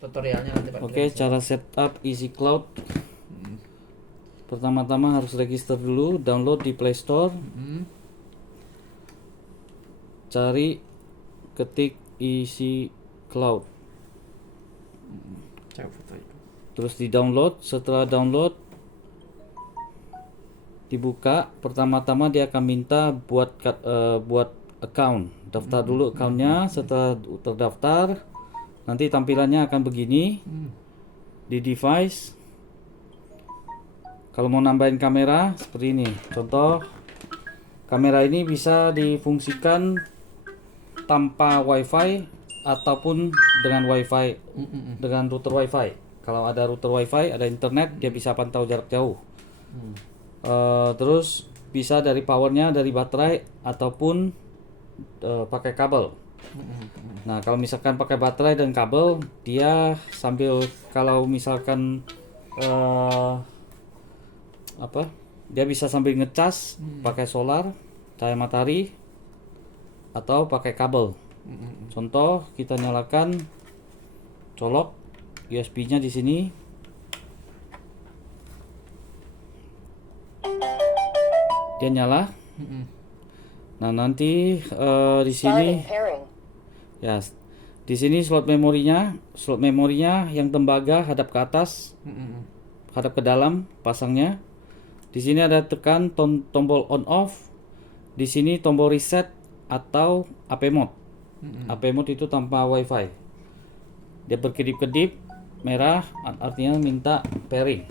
tutorialnya nanti Pak. Oke, cara setup Easy Cloud. Pertama-tama harus register dulu, download di Play Store. Cari, ketik Easy Cloud. Coba foto itu. Terus di-download. Setelah download, dibuka. Pertama-tama dia akan minta buat account. Daftar dulu accountnya. Setelah terdaftar, nanti tampilannya akan begini. Di device, kalau mau nambahin kamera seperti ini. Contoh, kamera ini bisa difungsikan tanpa wifi ataupun dengan wifi, dengan router wifi. Kalau ada router wifi, ada internet, dia bisa pantau jarak jauh. Terus bisa dari powernya dari baterai ataupun pakai kabel. Nah, kalau misalkan pakai baterai dan kabel, dia sambil kalau misalkan dia bisa sambil ngecas pakai solar, cahaya matahari, atau pakai kabel. Contoh, kita nyalakan, colok USB-nya di sini. Dia nyala. Nah, nanti di sini ya, di sini slot memorinya yang tembaga hadap ke atas, hadap ke dalam pasangnya. Di sini ada tekan tombol on off. Di sini tombol reset atau AP mode. AP mode itu tanpa wifi. Dia berkedip-kedip merah, artinya minta pairing.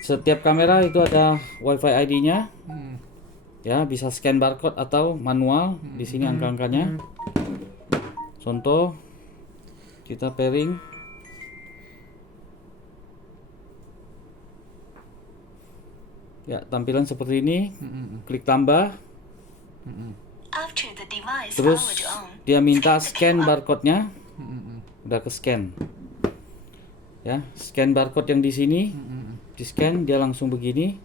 Setiap kamera itu ada wifi ID-nya. Ya, bisa scan barcode atau manual. Di sini angka-angkanya. Contoh, kita pairing. Ya, tampilan seperti ini. Klik tambah. Terus dia minta scan barcode-nya. Udah ke scan. Ya, scan barcode yang di sini. Di scan dia langsung begini.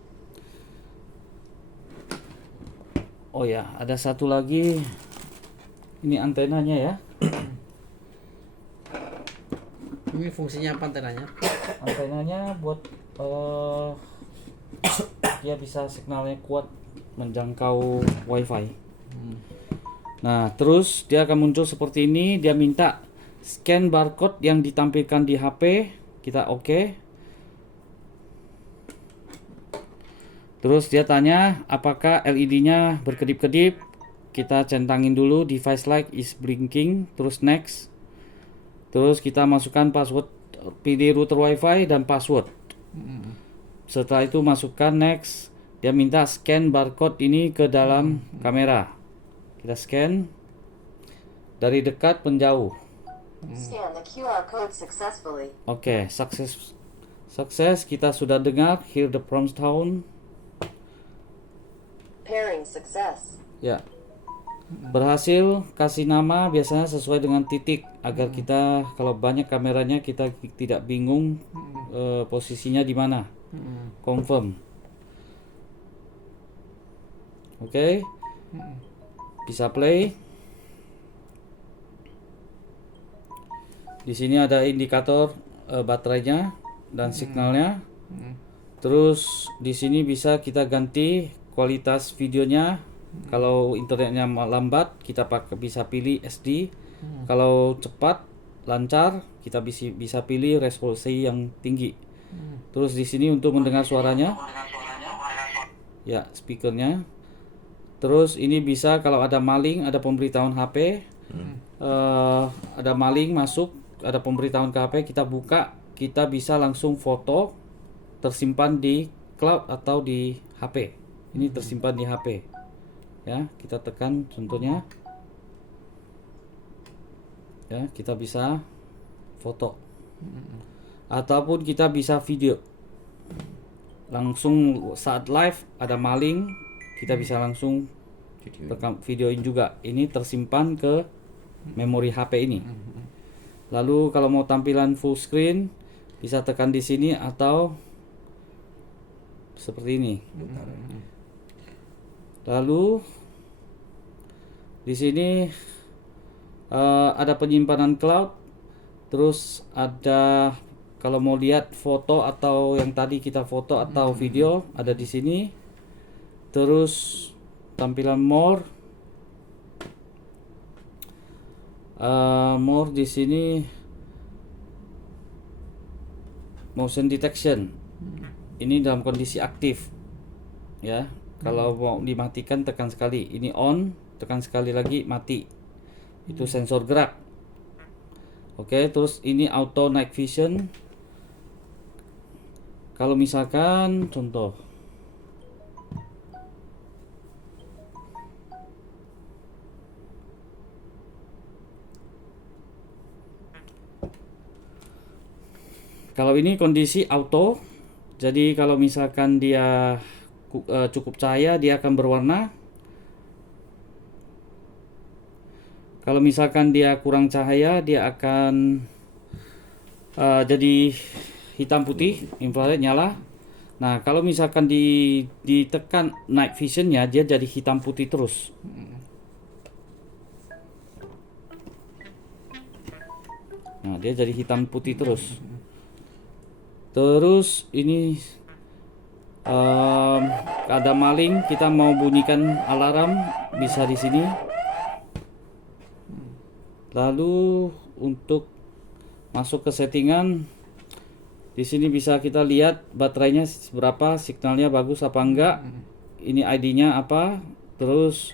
Oh ya, ada satu lagi. Ini antenanya ya. Ini fungsinya apa antenanya? Antenanya buat dia bisa signalnya kuat menjangkau wifi. Nah, terus dia akan muncul seperti ini. Dia minta scan barcode yang ditampilkan di HP. Kita oke. Terus dia tanya apakah LED-nya berkedip-kedip. Kita centangin dulu device light is blinking. Terus next. Terus kita masukkan password, pilih router wifi dan password. Setelah itu masukkan next. Dia minta scan barcode ini ke dalam kamera. Kita scan dari dekat menjauh. Scan the QR code successfully. Oke, sukses. Kita sudah dengar hear the prompt sound. Pairing success. Ya. Berhasil. Kasih nama biasanya sesuai dengan titik agar kita kalau banyak kameranya kita tidak bingung posisinya di mana. Confirm. Oke. Bisa play. Di sini ada indikator baterainya dan signalnya. Terus di sini bisa kita ganti kualitas videonya. Kalau internetnya lambat, kita bisa pilih SD. Kalau cepat, lancar, kita bisa pilih resolusi yang tinggi. Terus di sini untuk mendengar suaranya. Ya, speakernya. Terus ini bisa kalau ada maling, ada pemberitahuan HP. Ada maling masuk, ada pemberitahuan ke HP, kita buka, kita bisa langsung foto tersimpan di cloud atau di HP. Ini tersimpan di HP. Ya, kita tekan contohnya. Ya, kita bisa foto. Ataupun kita bisa video. Langsung saat live ada maling, kita bisa langsung rekam videoin juga. Ini tersimpan ke memori HP ini. Lalu kalau mau tampilan full screen bisa tekan di sini atau seperti ini. Lalu di sini ada penyimpanan cloud. Terus ada kalau mau lihat foto atau yang tadi kita foto atau video ada di sini. Terus tampilan more di sini motion detection. Ini dalam kondisi aktif ya. Kalau mau dimatikan tekan sekali, ini on, tekan sekali lagi mati. Itu sensor gerak. Oke, terus ini auto night vision. Kalau misalkan contoh kalau ini kondisi auto, jadi kalau misalkan dia cukup cahaya dia akan berwarna. Kalau misalkan dia kurang cahaya dia akan jadi hitam putih, infrared nyala. Nah kalau misalkan ditekan night visionnya dia jadi hitam putih terus. Nah dia jadi hitam putih terus. Terus ini ada maling, kita mau bunyikan alarm bisa di sini. Lalu untuk masuk ke settingan, di sini bisa kita lihat baterainya berapa, signalnya bagus apa enggak. Ini ID-nya apa. Terus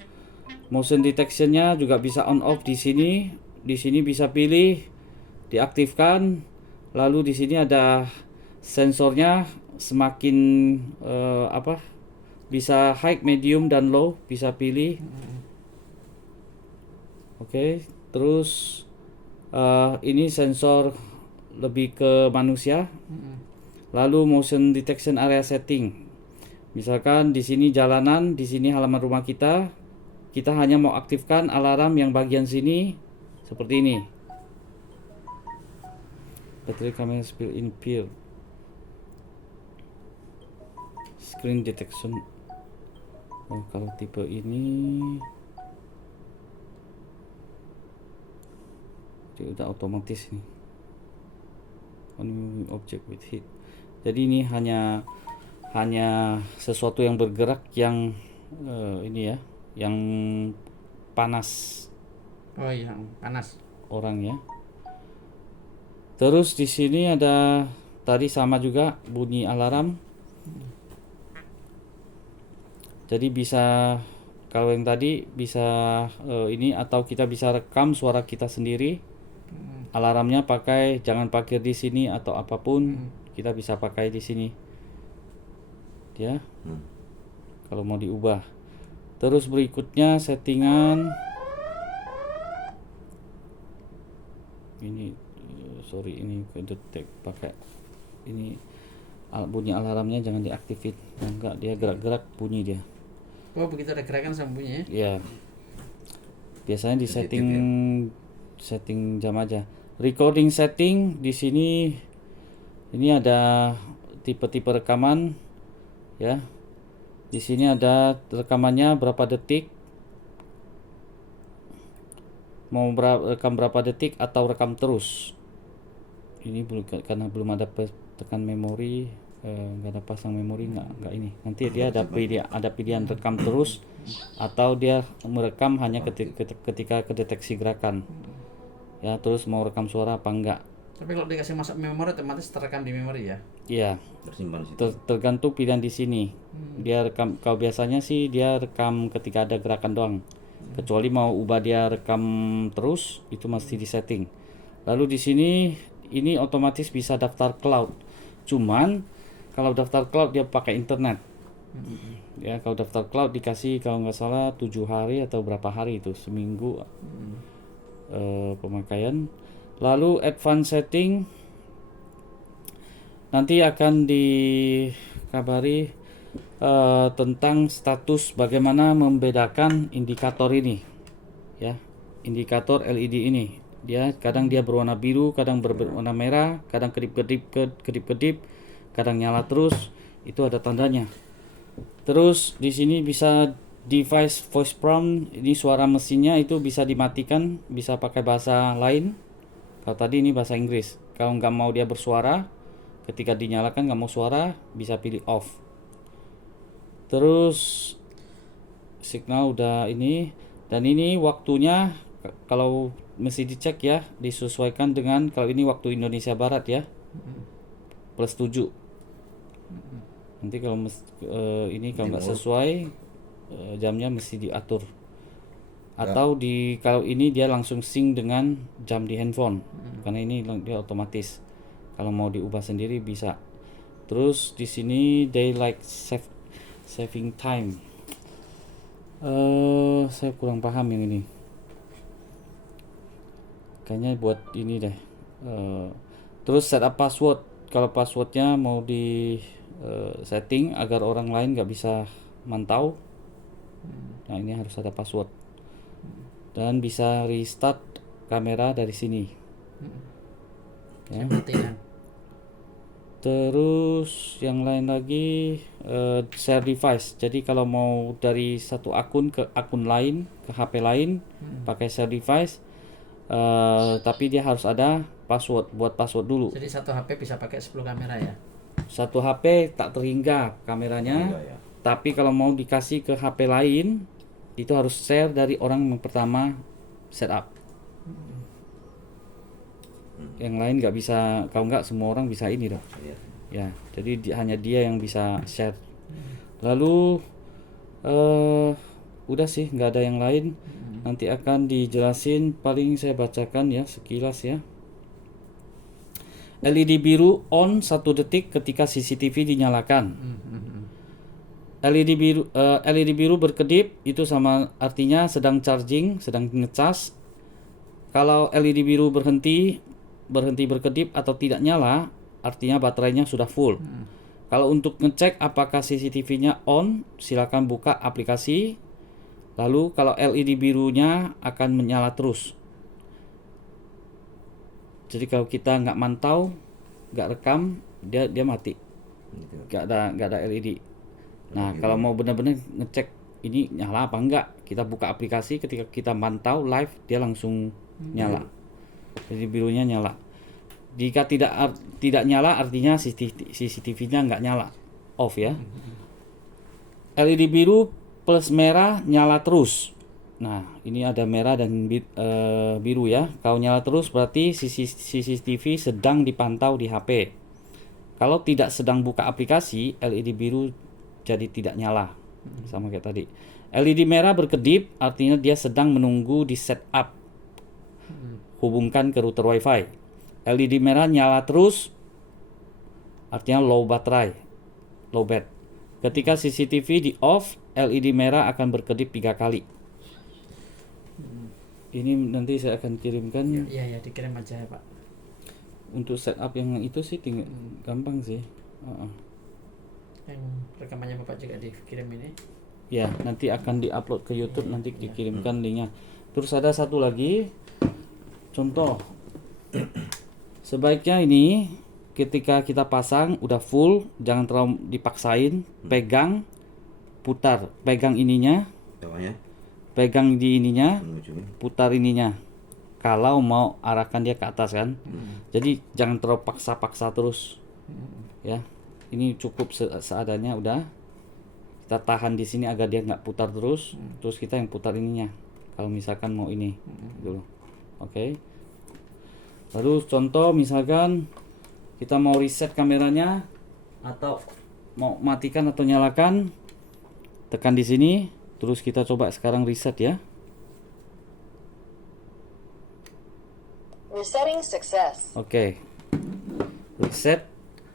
motion detection-nya juga bisa on off di sini. Di sini bisa pilih diaktifkan. Lalu di sini ada sensornya semakin bisa high, medium dan low bisa pilih. Oke, terus ini sensor lebih ke manusia. Lalu motion detection area setting. Misalkan di sini jalanan, di sini halaman rumah kita. Kita hanya mau aktifkan alarm yang bagian sini seperti ini. Battery camera spill in peer. Screen detection. Oh, kalau tipe ini dia udah otomatis nih. On object with heat. Jadi ini hanya sesuatu yang bergerak yang ini ya, yang panas. Oh, yang panas. Orang ya. Terus di sini ada tadi sama juga bunyi alarm. Jadi bisa kalau yang tadi bisa ini atau kita bisa rekam suara kita sendiri. Alarmnya jangan pakai di sini atau apapun, kita bisa pakai di sini. Ya. Kalau mau diubah. Terus berikutnya settingan ini ini kedetek pakai ini bunyi alarmnya jangan diaktifin. Enggak, dia gerak-gerak bunyi dia. Oh, begitu ada gerakan sama bunyi ya? Ya. Biasanya di setting jam aja. Recording setting di sini ini ada tipe-tipe rekaman ya. Di sini ada rekamannya berapa detik. Mau rekam berapa detik atau rekam terus. Ini karena belum ada tekan memori, nggak ada pasang memori, nggak ini. Nanti dia ada pilihan rekam terus atau dia merekam hanya ketika kedeteksi gerakan. Ya, terus mau rekam suara apa enggak. Tapi kalau dikasih masuk memori otomatis terekam di memori ya? Iya. Tersimpan situ. Tergantung pilihan di sini. Dia rekam, kalau biasanya sih dia rekam ketika ada gerakan doang. Kecuali mau ubah dia rekam terus, itu mesti disetting. Lalu di sini ini otomatis bisa daftar cloud. Cuman kalau daftar cloud dia pakai internet. Ya, kalau daftar cloud dikasih kalau nggak salah 7 hari atau berapa hari itu, seminggu pemakaian. Lalu advanced setting nanti akan dikabari tentang status bagaimana membedakan indikator ini ya, indikator LED ini. Dia kadang dia berwarna biru, kadang berwarna merah, kadang kedip-kedip, kadang nyala terus, itu ada tandanya. Terus di sini bisa device voice prompt, ini suara mesinnya itu bisa dimatikan, bisa pakai bahasa lain. Kalau tadi ini bahasa Inggris. Kalau nggak mau dia bersuara, ketika dinyalakan nggak mau suara, bisa pilih off. Terus signal udah ini, dan ini waktunya kalau mesti dicek ya, disesuaikan dengan kalau ini waktu Indonesia Barat ya, plus 7. Nanti kalau ini kalau nggak sesuai jamnya mesti diatur. Atau kalau ini dia langsung sync dengan jam di handphone, karena ini dia otomatis. Kalau mau diubah sendiri bisa. Terus di sini daylight saving time. Saya kurang paham yang ini. Kayaknya buat ini deh. Terus setup password. Kalau passwordnya mau di setting agar orang lain nggak bisa mantau. Nah ini harus ada password. Dan bisa restart kamera dari sini. Ya. Terus yang lain lagi share device. Jadi kalau mau dari satu akun ke akun lain, ke HP lain, pakai share device, tapi dia harus ada password. Buat password dulu. Jadi satu HP bisa pakai 10 kamera ya? Satu HP tak terhingga kameranya, tapi kalau mau dikasih ke HP lain, itu harus share dari orang yang pertama setup. Yang lain nggak bisa, kalau nggak semua orang bisa ini dong. Ya, jadi hanya dia yang bisa share. Lalu udah sih, nggak ada yang lain. Nanti akan dijelasin, paling saya bacakan ya sekilas ya. LED biru on 1 detik ketika CCTV dinyalakan. LED biru berkedip itu sama artinya sedang charging, sedang ngecas. Kalau LED biru berhenti berkedip atau tidak nyala, artinya baterainya sudah full. Kalau untuk ngecek apakah CCTV-nya on, silakan buka aplikasi. Lalu kalau LED birunya akan menyala terus. Jadi kalau kita nggak mantau, nggak rekam, dia mati. Nggak ada LED. Nah, kalau mau benar-benar ngecek ini nyala apa enggak, kita buka aplikasi, ketika kita mantau live dia langsung nyala. Jadi birunya nyala. Jika tidak nyala artinya CCTV-nya enggak nyala, off ya. LED biru plus merah nyala terus. Nah, ini ada merah dan biru ya. Kalau nyala terus berarti CCTV sedang dipantau di HP. Kalau tidak sedang buka aplikasi, LED biru jadi tidak nyala, sama kayak tadi. LED merah berkedip artinya dia sedang menunggu di setup, hubungkan ke router WiFi. LED merah nyala terus artinya low baterai, low bat. Ketika CCTV di off, LED merah akan berkedip 3 kali. Ini nanti saya akan kirimkan. Iya dikirim aja ya Pak. Untuk setup yang itu sih tinggal gampang sih. Yang rekamannya Bapak juga dikirim ini. Ya, nanti akan diupload ke YouTube, nanti dikirimkan linknya. Terus ada satu lagi contoh. Sebaiknya ini ketika kita pasang udah full, jangan terlalu dipaksain, pegang, putar, pegang ininya, pegang di ininya, putar ininya. Kalau mau arahkan dia ke atas kan. Jadi jangan terlalu paksa-paksa terus. Ya. Ini cukup seadanya udah. Kita tahan di sini agar dia nggak putar terus. Terus kita yang putar ininya. Kalau misalkan mau ini, dulu. Oke. Lalu contoh misalkan kita mau reset kameranya atau mau matikan atau nyalakan, tekan di sini. Terus kita coba sekarang reset ya. Resetting success. Oke. Reset.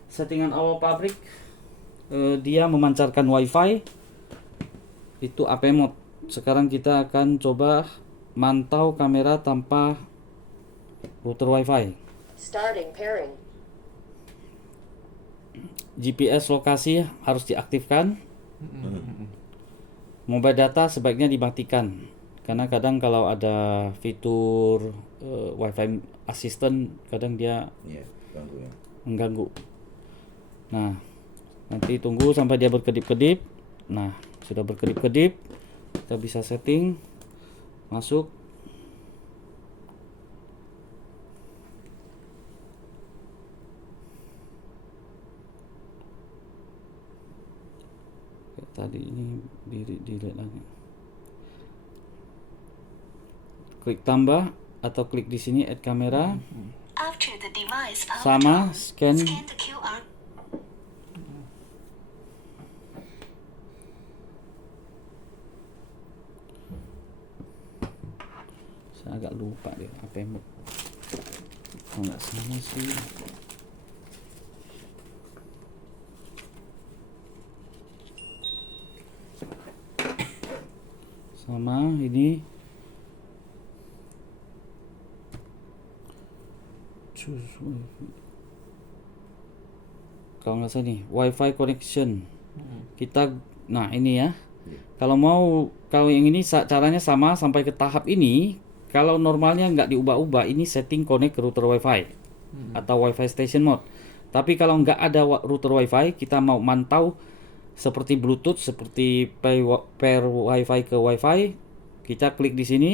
Settingan awal pabrik, dia memancarkan WiFi, itu AP mode. Sekarang kita akan coba mantau kamera tanpa router WiFi. Starting pairing. GPS lokasi harus diaktifkan. Mobile data sebaiknya dimatikan, karena kadang kalau ada fitur WiFi assistant, kadang dia mengganggu. Nah, nanti tunggu sampai dia berkedip-kedip. Nah, sudah berkedip-kedip, kita bisa setting, masuk. Tadi ini delete lagi. Klik tambah atau klik di sini add kamera. After the device power Sama on, scan. scan the QR. Saya agak lupa deh apa yang kalau nggak salah sih. Sama ini kalau nggak salah nih WiFi connection kita. Nah ini ya, kalau yang ini caranya sama sampai ke tahap ini. Kalau normalnya nggak diubah-ubah, ini setting connect ke router WiFi atau WiFi station mode. Tapi kalau nggak ada router WiFi, kita mau mantau seperti Bluetooth, seperti pair WiFi ke WiFi, kita klik di sini.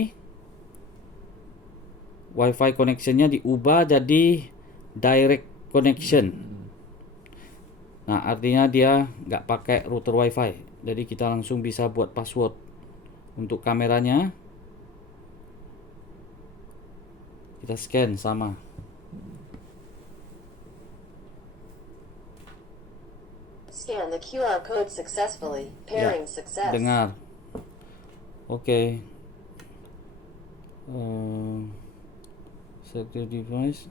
WiFi connectionnya diubah jadi direct connection. Nah artinya dia nggak pakai router WiFi, jadi kita langsung bisa buat password untuk kameranya. Kita scan sama. Scan the QR code successfully. Pairing success. Dengar. Oke. Select the device.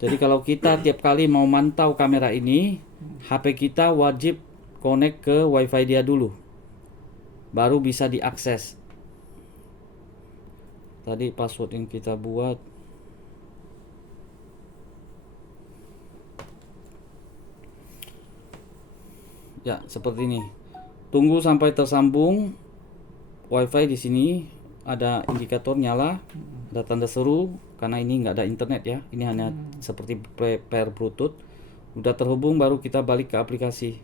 Jadi kalau kita tiap kali mau mantau kamera ini, HP kita wajib connect ke WiFi dia dulu, baru bisa diakses. Tadi password yang kita buat. Ya, seperti ini. Tunggu sampai tersambung WiFi. Di sini ada indikator nyala, ada tanda seru karena ini nggak ada internet ya. Ini hanya seperti pair Bluetooth. Udah terhubung baru kita balik ke aplikasi.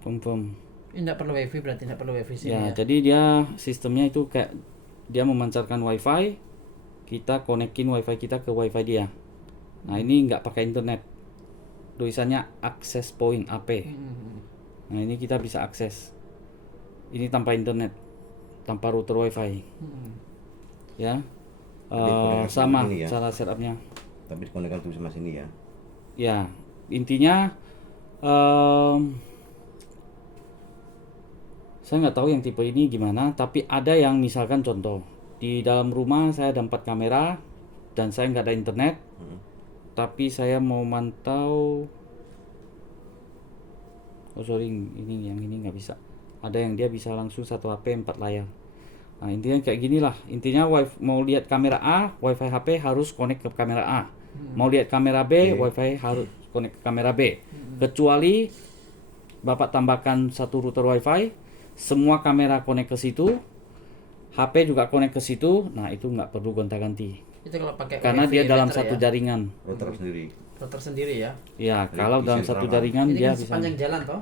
Confirm. Ini tidak perlu wifi, berarti tidak perlu wifi sini Ya, ya. jadi dia sistemnya itu kayak dia memancarkan WiFi, kita konekin WiFi kita ke WiFi dia. Nah ini nggak pakai internet, tulisannya access point AP. Nah ini kita bisa akses. Ini tanpa internet, tanpa router WiFi. Ya, sama ini ya. cara setupnya. Tapi dikonekkan tuh sama sini ya. Ya, intinya saya nggak tahu yang tipe ini gimana, tapi ada yang misalkan contoh di dalam rumah saya ada 4 kamera dan saya nggak ada internet, tapi saya mau mantau. Oh sorry, ini yang ini nggak bisa. Ada yang dia bisa langsung satu HP 4 layar. Nah intinya kayak gini lah. Intinya mau lihat kamera A, WiFi HP harus connect ke kamera A. Mau lihat kamera B, WiFi harus connect ke kamera B. Kecuali Bapak tambahkan satu router WiFi, semua kamera connect ke situ, HP juga connect ke situ. Nah itu nggak perlu gonta-ganti. Itu kalau pakai Karena wifi dia dalam router satu ya? jaringan. Router sendiri. Router sendiri ya. Ya, Jadi kalau dalam bisa satu diterapkan. jaringan Ini dia kan bisa. sepanjang jalan toh.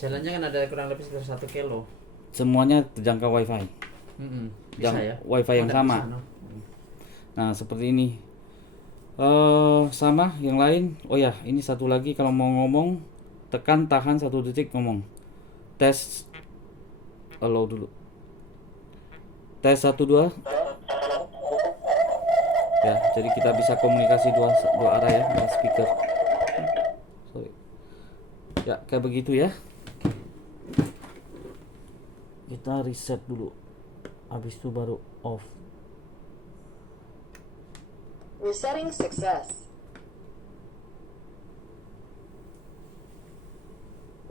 Jalannya kan ada kurang lebih sekitar 1 kilo. Semuanya terjangkau WiFi. Bisa ya. WiFi yang Ada sama. bisa, no? Nah, seperti ini. Sama yang lain. Oh ya, ini satu lagi kalau mau ngomong, tekan tahan 1 detik ngomong. Tes allow dulu. Tes 1 2. Ya, jadi kita bisa komunikasi dua arah ya dengan speaker. Sorry. Ya, kayak begitu ya. Kita reset dulu. Habis itu baru off. Resetting success.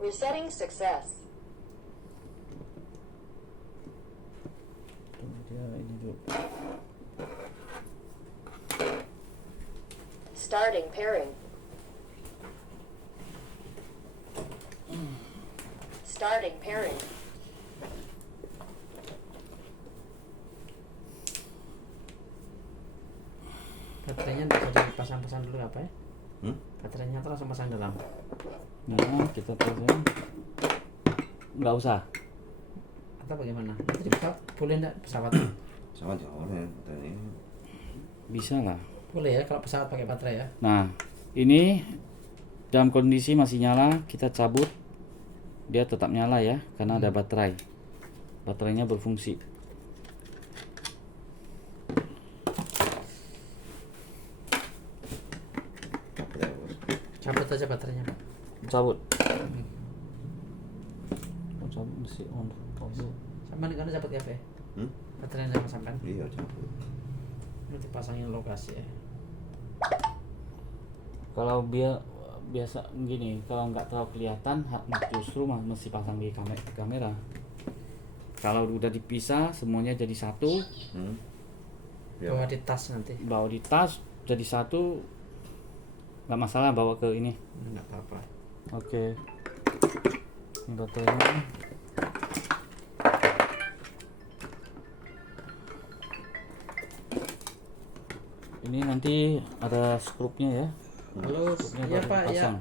Resetting success. Dia ini dulu. Starting pairing. Starting pairing. Baterainya tidak usah dipasang-pasang dulu apa ya? Baterainya terus langsung pasang dalam. Nah, kita pasang. Nggak usah. Atau bagaimana? Nanti di pesawat boleh enggak pesawat? Sama jauh ya. Katanya. Bisa lah. Boleh ya kalau pesawat pakai baterai ya. Nah, ini dalam kondisi masih nyala, kita cabut, dia tetap nyala ya, karena ada baterai. Baterainya berfungsi. Capek ya, bos. Cabut aja baterainya, Pak. Cabut. Oh, cabut mesti on. Sampai kan cabut ya, Pak? Hmm? Baterainya sama sampai. Iya, cabut. Nanti pasangin lokasi ya. Kalau biasa gini, kalau nggak terlalu kelihatan, justru mesti pasang di kamera. Kalau udah dipisah, semuanya jadi satu, Ya. Bawa di tas nanti. bawa di tas jadi satu, nggak masalah bawa ke ini. Enggak apa-apa. Oke. Ini baterainya. Ini nanti ada skrupnya ya. Halo, Skrupnya iya baru Pak, ya. dipasang.